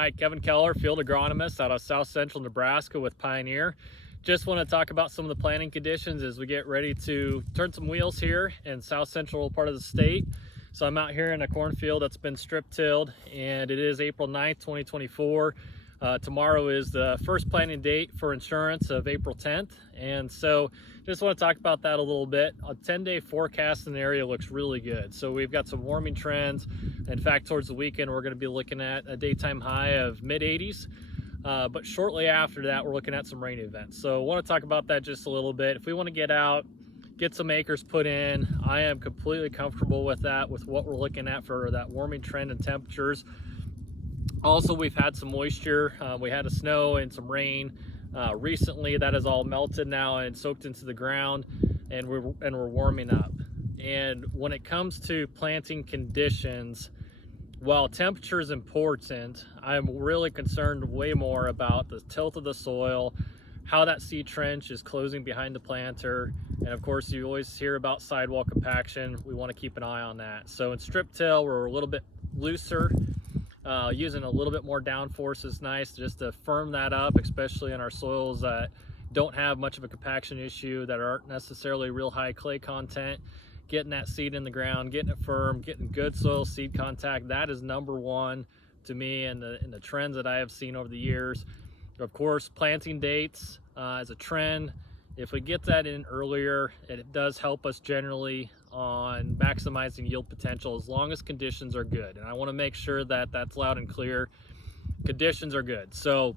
Hi, Kevin Keller, field agronomist out of South Central Nebraska with Pioneer. Just want to talk about some of the planting conditions as we get ready to turn some wheels here in South Central part of the state. So I'm out here in a cornfield that's been strip tilled, and it is April 9th, 2024. Tomorrow is the first planting date for insurance of April 10th. And so just want to talk about that a little bit. A 10-day forecast in the area looks really good. So we've got some warming trends. In fact, towards the weekend, we're going to be looking at a daytime high of mid-80s. But shortly after that, we're looking at some rain events. So I want to talk about that just a little bit. If we want to get out, get some acres put in, I am completely comfortable with that, with what we're looking at for that warming trend and temperatures. Also, we've had some moisture. We had a snow and some rain recently. That has all melted now and soaked into the ground, and we're warming up. And when it comes to planting conditions, while temperature is important, I'm really concerned way more about the tilt of the soil, how that seed trench is closing behind the planter, and of course you always hear about sidewall compaction. We want to keep an eye on that. So in strip till, we're a little bit looser. Using a little bit more downforce is nice just to firm that up, especially in our soils that don't have much of a compaction issue, that aren't necessarily real high clay content. Getting that seed in the ground, getting it firm, getting good soil seed contact, that is number one to me in the trends that I have seen over the years. Of course, planting dates as a trend, if we get that in earlier, it does help us generally on maximizing yield potential as long as conditions are good. And I want to make sure that that's loud and clear. Conditions are good. So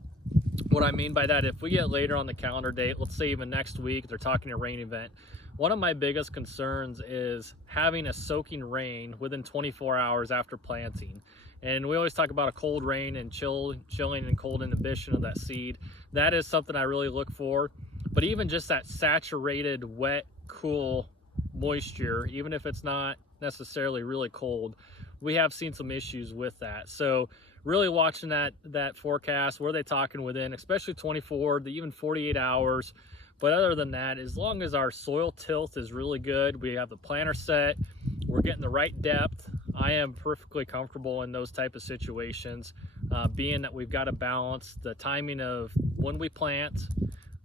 what I mean by that, if we get later on the calendar date, let's say even next week, they're talking a rain event. One of my biggest concerns is having a soaking rain within 24 hours after planting. And we always talk about a cold rain and chilling and cold inhibition of that seed. That is something I really look for. But even just that saturated, wet, cool moisture, even if it's not necessarily really cold, we have seen some issues with that. So really watching that forecast, where they talking within, especially 24 to even 48 hours. But other than that, as long as our soil tilt is really good, we have the planter set, we're getting the right depth, I am perfectly comfortable in those type of situations, being that we've got to balance the timing of when we plant,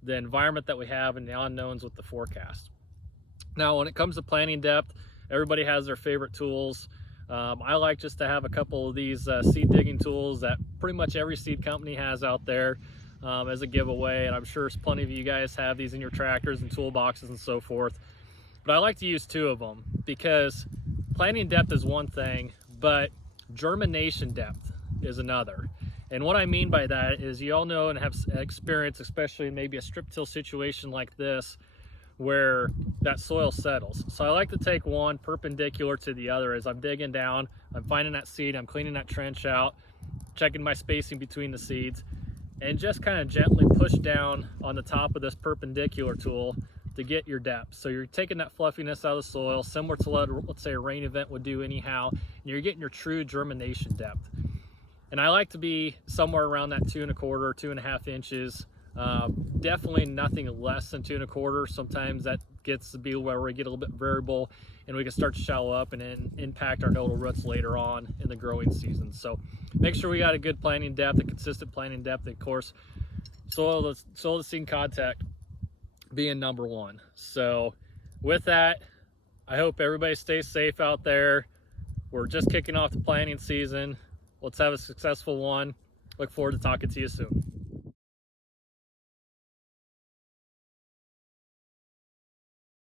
the environment that we have, and the unknowns with the forecast. Now, when it comes to planting depth, everybody has their favorite tools. I like just to have a couple of these seed digging tools that pretty much every seed company has out there as a giveaway, and I'm sure plenty of you guys have these in your tractors and toolboxes and so forth. But I like to use two of them because planting depth is one thing, but germination depth is another. And what I mean by that is, you all know and have experience, especially in maybe a strip till situation like this, where that soil settles. So I like to take one perpendicular to the other as I'm digging down, I'm finding that seed, I'm cleaning that trench out, checking my spacing between the seeds, and just kind of gently push down on the top of this perpendicular tool to get your depth. So you're taking that fluffiness out of the soil, similar to what, let's say, a rain event would do anyhow, and you're getting your true germination depth. And I like to be somewhere around that 2 1/4, 2.5 inches. Definitely nothing less than 2 1/4. Sometimes that gets to be where we get a little bit variable and we can start to shallow up and then impact our nodal roots later on in the growing season. So make sure we got a good planting depth, a consistent planting depth, and of course, soil to seed contact being number one. So with that, I hope everybody stays safe out there. We're just kicking off the planting season. Let's have a successful one. Look forward to talking to you soon.